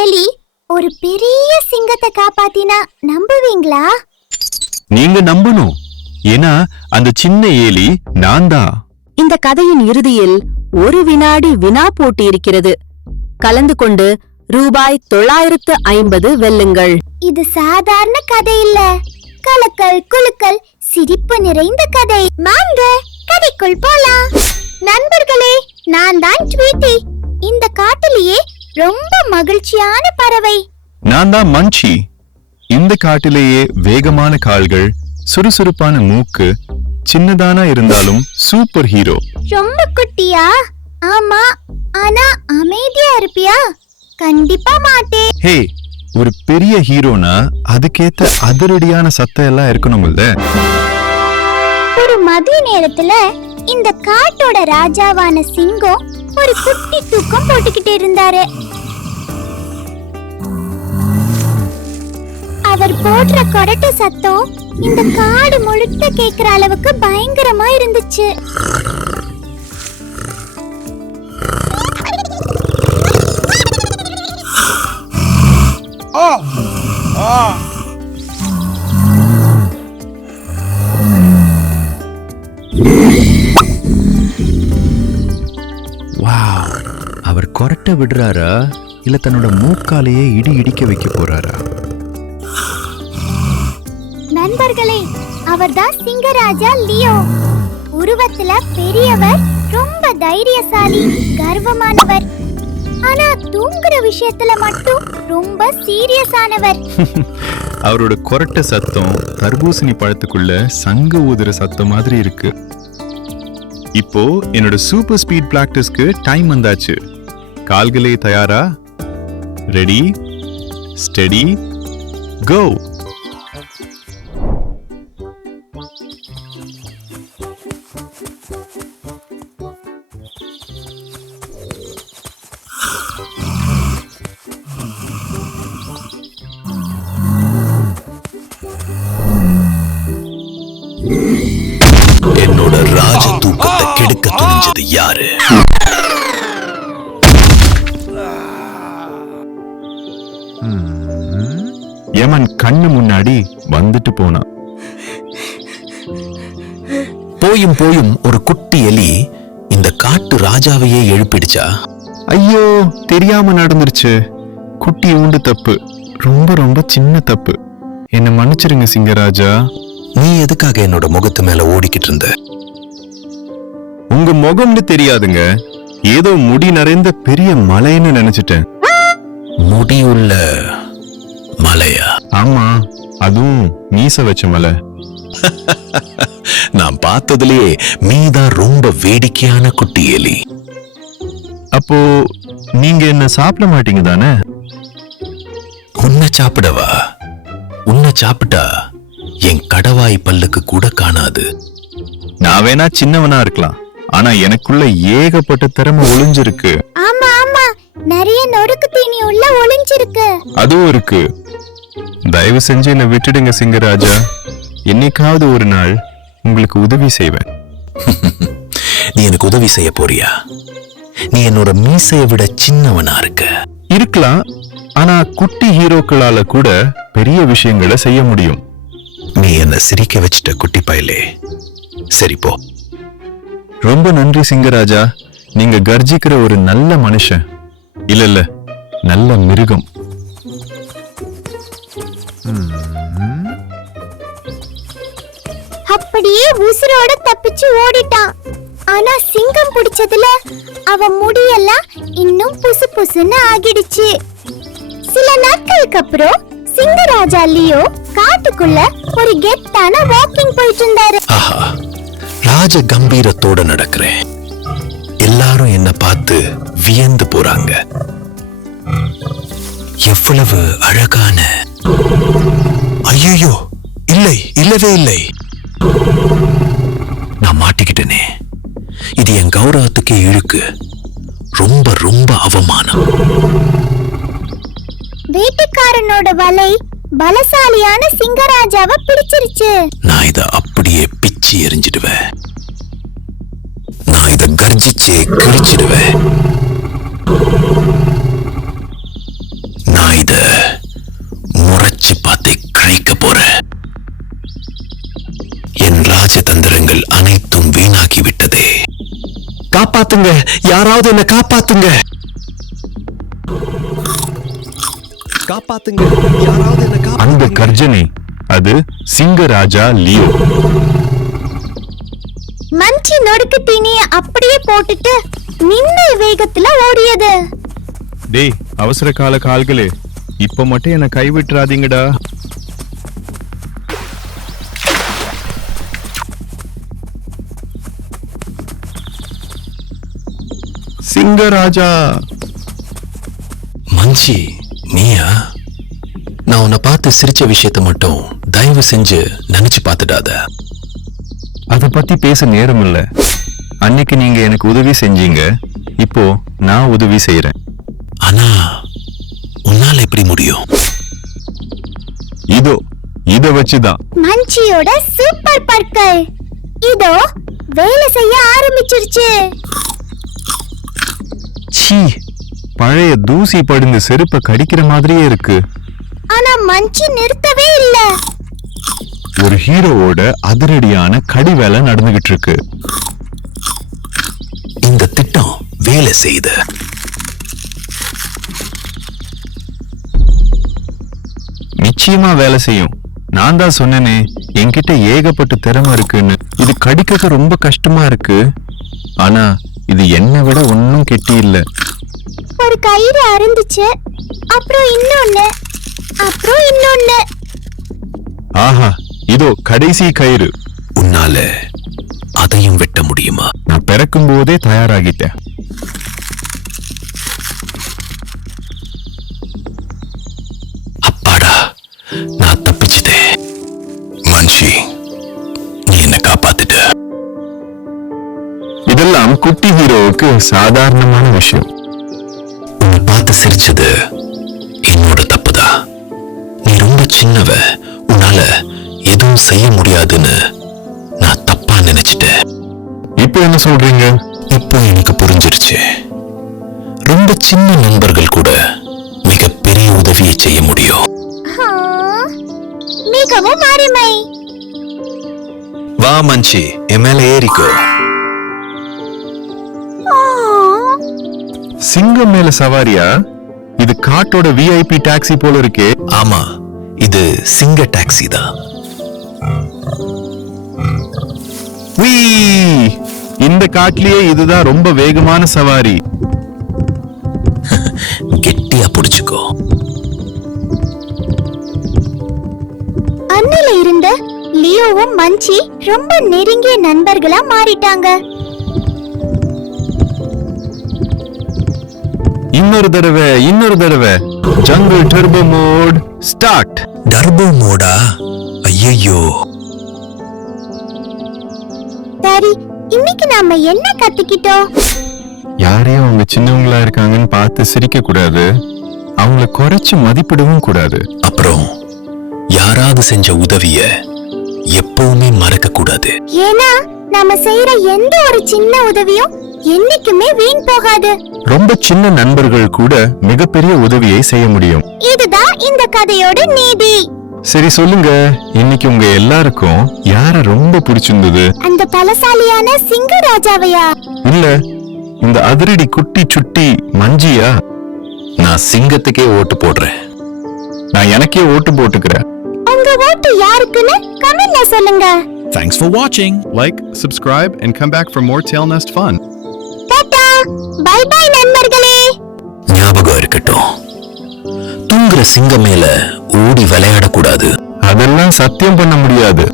எலி ஒரு பெரிய சிங்கத்தை காப்பாத்தினா நம்புவீங்களா? நீங்க நம்பணும், ஏன்னா அந்த சின்ன எலி நான் தான். இந்த கதையின் இறுதியில் ஒரு வினாடி வினா போட்டி இருக்கிறது. கலந்து கொண்டு ரூபாய் 950 வெல்லுங்கள். இது சாதாரண கதை இல்ல, கலக்கல் குலுக்கல் சிரிப்பு நிறைந்த கதை. வாங்க கதைக்குள் போலாம். நண்பர்களே, நான் தான் ட்வீட்டி. இந்த காட்டிலேயே ரொம்ப மகிழ்ச்சியான பறவை. நான் தான் மஞ்சி. இந்த காட்டிலேயே வேகமான கால்கள், சுறுசுறுப்பான மூக்கு, சின்னதானா இருந்தாலும் சூப்பர் ஹீரோ. ரொம்ப குட்டியா? ஆமா, ஆனா அமைதியா இருப்பியா? கண்டிப்பா மாட்டே. ஹே, ஒரு பெரிய ஹீரோனா அதுக்கேத்த அதிரடியான சத்தம் எல்லாம் இருக்கணும்ல. ஒரு மதிய நேரத்துல இந்த காட்டோட ராஜாவான சிங்கம் ஒரு குட்டி தூக்கம் போட்டுக்கிட்டு இருந்தாரு. அவர் போடுற கொரட்ட சத்தம் இந்த காடு முழுக்க கேக்குற அளவுக்கு பயங்கரமா இருந்துச்சு. வாவ், அவர் கொரட்ட விடுறாரா இல்ல தன்னோட மூக்காலேயே இடி இடிக்க வைக்க போறாரா? நண்பர்களே, அவர்தான் சிங்கராஜா லியோ. உருவத்துல பெரியவர், ரொம்ப தைரியசாலி, கர்வமானவர். ஆனா தூங்குற விஷயத்துல மட்டும் ரொம்ப சீரியஸானவர். அவரோட கொரட்ட சத்தம் தர்பூசணி பழத்துக்குள்ள சங்கு ஊதுற சத்தம் மாதிரி இருக்கு. இப்போ என்னோட சூப்பர் ஸ்பீட் பிராக்டிஸ்க்கு டைம் வந்தாச்சு. கால்களே தயாரா? ரெடி, ஸ்டெடி, கோ. என்னோட ராஜ தூக்கத்தை கெடுக்க துணிஞ்சது யாரு? யமன் கண்ணு முன்னாடி வந்துட்டு போனான். போயும் போயும் ஒரு குட்டி எலி இந்த காட்டு ராஜாவையே எழுப்பிடுச்சா? ஐயோ, தெரியாம நடந்துருச்சு. குட்டி ஊண்டு தப்பு, ரொம்ப ரொம்ப சின்ன தப்பு. என்ன மன்னிச்சிருங்க சிங்கராஜா. நீ எதுக்காக என்னோட முகத்து மேல ஓடிக்கிட்டு இருந்த? உங்க முகம்னு தெரியாதுங்க, ஏதோ முடி நிறைந்த பெரிய மலைன்னு நினைச்சிட்டேன். முடியுள்ள மலையா? ஆமா, அதுவும் மீச வச்ச மலை. நான் பார்த்ததுலயே மீதான் ரொம்ப வேடிக்கையான குட்டி எலி. அப்போ நீங்க என்ன சாப்பிட மாட்டீங்க தானே? உன்னை சாப்பிடவா? உன்னை சாப்பிட்டா என் கடவாய் பல்லுக்கு கூட காணாது. நான் வேணா சின்னவனா இருக்கலாம், ஆனா எனக்குள்ள ஏகப்பட்ட திறமை ஒளிஞ்சிருக்கு. ஆமா ஆமா, நிறைய நொறுக்கு தீனி உள்ள ஒளிஞ்சிருக்கு. அதுவும் இருக்கு. தயவு செஞ்சு என்ன விட்டுடுங்க சிங்கராஜா. என்னைக்காவது ஒரு நாள் உங்களுக்கு உதவி செய்வேன். நீ எனக்கு உதவி செய்ய போறியா? நீ என்னோட மீசையை விட சின்னவனா இருக்கலாம், ஆனா குட்டி ஹீரோக்களால கூட பெரிய விஷயங்களை செய்ய முடியும். நீ என்ன சிரிக்க வச்சிட்ட குட்டி பயலே. சரி போ. ரொம்ப நன்றி சிங்கராஜா. நீங்க கர்ஜிக்கிற ஒரு நல்ல மனுஷன். இல்ல நல்ல மிருகம். அப்படியே உசுரோட தப்பிச்சு ஓடிட்டான். ஆனா சிங்கம் பிடிச்சதுல அவன் முடியெல்லாம் இன்னும் புசு புசுன்னு ஆகிடுச்சு. சில நாட்களுக்கு அப்புறம் சிங்கராஜா லியோ காட்டுக்குள்ள ஒரு கெத்தான வாக்கிங் போயிட்டு இருந்தாரு. ஆஹா, ராஜ கம்பீரத்தோட நடக்கிறேன். எல்லாரும் என்ன பார்த்து வியந்து போறாங்க. எவ்வளவு அழகான... ஐயோ, இல்லை, இல்லவே இல்லை. நான் மாட்டிக்கிட்டேனே. இது என் கௌரவத்துக்கே இழுக்கு. ரொம்ப ரொம்ப அவமானம். வேட்டைக்காரனோட வலை பலசாலியான சிங்கராஜாவை பிடிச்சிருச்சு. நான் இத அப்படியே பிச்சு எரிஞ்சிடுவேன். நான் இத கர்ஜிச்சே கிழிச்சிடுவேன். காப்பாத்துங்க, யாராவது என்ன காப்பாத்துங்க, காப்பாத்துங்க, யாராவது என்ன அந்த கர்ஜனை அது சிங்கராஜா லியோ. மஞ்சி நொறுக்கு தீனிய அப்படியே போட்டுட்டு நின்ன வேகத்துல ஓடியது. டேய் அவசர கால கால்களே, இப்ப மட்டும் என்ன கைவிட்டுறாதீங்கடா. சிங்கராஜா. மஞ்சி, நீயா? நான் உன்னை பார்த்து சிரிச்ச விஷயத்த மட்டும் தயவு செஞ்சு நினைச்சு பார்த்துடாத. அத பத்தி பேச நேரம் இல்ல. அன்னைக்கு நீங்க எனக்கு உதவி செஞ்சீங்க, இப்போ நான் உதவி செய்யறேன். ஆனா உன்னால எப்படி முடியும்? இதோ இத வச்சுதான். மஞ்சியோட சூப்பர் பற்கள் இதோ வேலை செய்ய ஆரம்பிச்சிருச்சு. சீ, பழைய தூசி படிந்த செருப்ப கடிக்கிற மாதிரியே இருக்கு. ஆனா மஞ்சி நிறுத்தவே இல்ல. ஒரு ஹீரோவோட அதிரடியான கடி வேலை நடந்துகிட்டு இருக்கு. இந்த திட்டம் வேலை செய்த. நிச்சயமா வேலை செய்யும். நான் தான் சொன்னேனே, என்கிட்ட ஏகப்பட்ட திறமை இருக்குன்னு. இது கடிக்க ரொம்ப கஷ்டமா இருக்கு, ஆனா இது என்னை விட ஒன்னும் கெட்டி இல்ல. ஒரு கயிறு அருந்துச்சு, அப்புறம் இன்னொன்னு, அப்புறம் இன்னொன்னு. ஆஹா, இதோ கடைசி கயிறு. உன்னால அதையும் வெட்ட முடியுமா? நான் பிறக்கும் போதே தயாராகிட்டேன். அப்பாடா, நான் தப்பிச்சிட்டேன். மஞ்சி, நீ என்ன காப்பாத்திட்ட. இதெல்லாம் குட்டி ஹீரோவுக்கு சாதாரணமான விஷயம். உன்னை பார்த்து சிரிச்சது என்னோட தப்புதான். நீ ரொம்ப சின்னவ, உன்னால எதுவும் செய்ய முடியாதுன்னு நான் தப்பா நினைச்சிட்டேன். இப்போ என்ன சொல்றீங்க? இப்போ எனக்கு புரிஞ்சிருச்சு. ரொம்ப சின்ன நண்பர்கள் கூட மிகப்பெரிய உதவியை செய்ய முடியும். ஆ, மிகவும் அருமை. வா மஞ்சி, என் மேல ஏறிக்கோ. ஆ, சிங்கம் மேல சவாரியா? இது காட்டோட விஐபி டாக்ஸி போல இருக்கே. ஆமா, இது சிங்க டாக்ஸி தான். வீ! இந்த காட்டிலேயே இதுதான் ரொம்ப வேகமான சவாரி. கெட்டியா புடிச்சுக்கோ. அன்னில இருந்த லியோவும் மஞ்சி ரொம்ப நெருங்கிய நண்பர்களா மாறிட்டாங்க. இன்னொரு தடவை jungle turbo mode start. Turbo மோடா? ஐயோ, சரி, இன்னைக்கு நாம என்ன கத்துக்கிட்டோம்? யாரையும் அவங்க சின்னவங்களா இருக்காங்கன்னு பார்த்து சிரிக்க கூடாது, அவங்கள குறைச்சு மதிப்பிடவும் கூடாது. அப்புறம் யாராவது செஞ்ச உதவிய எப்பவுமே மறக்க கூடாது. ஏன்னா நாம செய்யற எந்த ஒரு சின்ன உதவியும் என்னைக்குமே வீண் போகாது. ரொம்ப சின்ன நண்பர்கள் கூட மிகப்பெரிய உதவியை செய்ய முடியும். இதுதான் இந்த கதையோட நீதி. சரி சொல்லுங்க, இன்னைக்கு உங்க எல்லாருக்கும் யார ரொம்ப பிடிச்சிருந்தது? அந்த பலசாலியான சிங்கராஜாவையா? இல்ல இந்த அதிரடி குட்டி சுட்டி மஞ்சியா? நான் சிங்கத்துக்கே ஓட்டு போடுறேன். நான் எனக்கே ஓட்டு போட்டுக்கிறேன். உங்க ஓட்டு யாருக்குன்னு கமெண்ட்ல சொல்லுங்க. Thanks for watching. Like, subscribe and come back for more Tail Nest fun. Tata, bye bye நண்பர்களே. ஞாபகம் இருக்கட்டும், தூங்குற சிங்கம் மேல ஓடி விளையாடக்கூடாது. அதெல்லாம் சத்தியம் பண்ண முடியாது.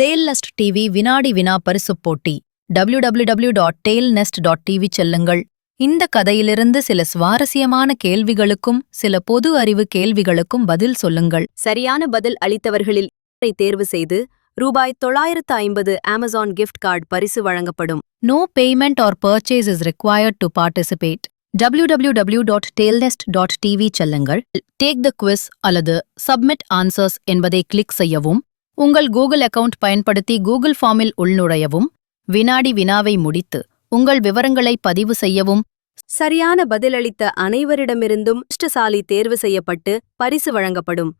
டேல் நெஸ்ட் டிவி வினாடி வினா பரிசுப் போட்டி www.tailnest.tv செல்லுங்கள். இந்த கதையிலிருந்து சில சுவாரஸ்யமான கேள்விகளுக்கும் சில பொது அறிவு கேள்விகளுக்கும் பதில் சொல்லுங்கள். சரியான பதில் அளித்தவர்களில் தேர்வு செய்து ரூபாய் 950 அமேசான் கிஃப்ட் கார்டு பரிசு வழங்கப்படும். No payment or purchase is required to participate. www.tailnest.tv செல்லுங்கள். டேக் த குவிஸ் அல்லது சப்மிட் ஆன்சர்ஸ் என்பதை கிளிக் செய்யவும். உங்கள் கூகுள் அக்கவுண்ட் பயன்படுத்தி கூகுள் ஃபார்மில் உள்நுழையவும். வினாடி வினாவை முடித்து உங்கள் விவரங்களை பதிவு செய்யவும். சரியான பதிலளித்த அனைவரிடமிருந்தும் அதிர்ஷ்டசாலி தேர்வு செய்யப்பட்டு பரிசு வழங்கப்படும்.